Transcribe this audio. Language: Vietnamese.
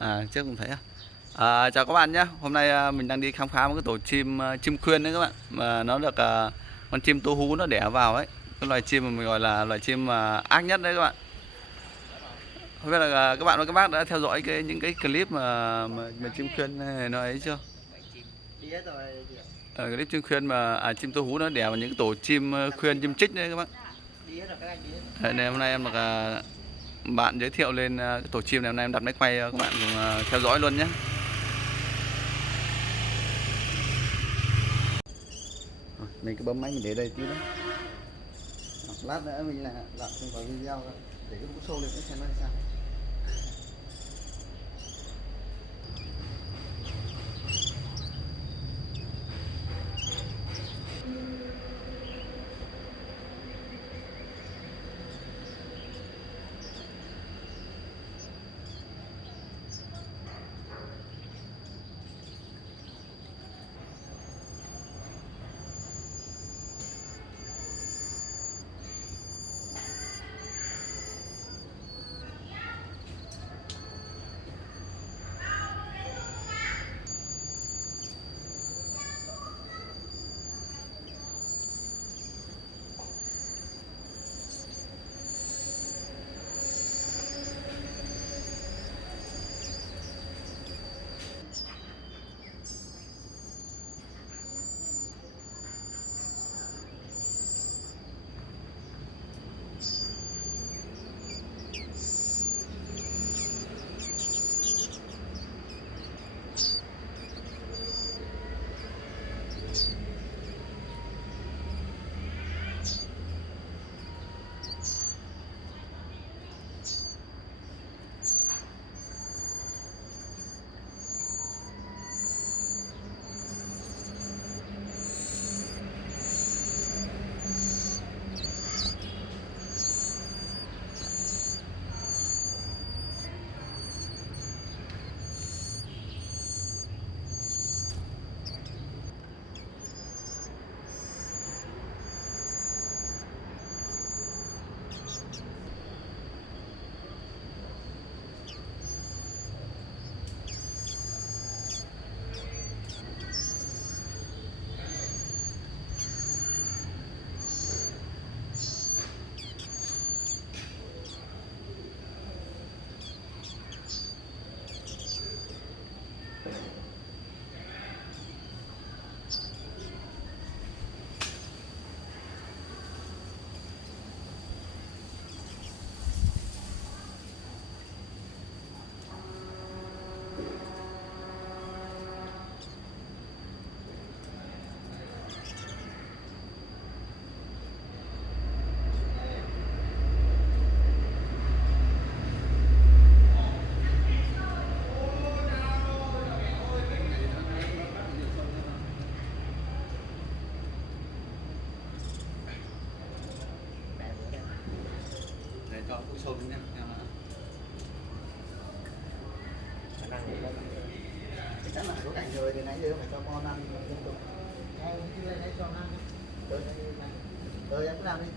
À, trước cũng thấy à. Chào các bạn nhé. Hôm nay mình đang đi khám phá một cái tổ chim chim khuyên đấy các bạn. Mà nó được con chim tố hú nó đẻ vào ấy. Cái loài chim mà mình gọi là loài chim ác nhất đấy các bạn. Không biết là các bạn và các bác đã theo dõi những cái clip mà chim khuyên này nó ấy chưa? Clip chim khuyên mà chim tố hú nó đẻ vào những cái tổ chim khuyên chim trích đấy các bạn. Đấy, nên hôm nay em được bạn giới thiệu lên cái tổ chim này, hôm nay em đặt máy quay các bạn cùng theo dõi luôn nhé. Mình cứ bấm máy mình để đây tí nữa. Lát nữa mình là làm thêm vào video để cái mũ xô lên xem nó sao. Để cho mũ xô luôn nhé. Chắc là có cảnh rồi thì nãy giờ phải cho con ăn liên tục. Em cứ làm đi.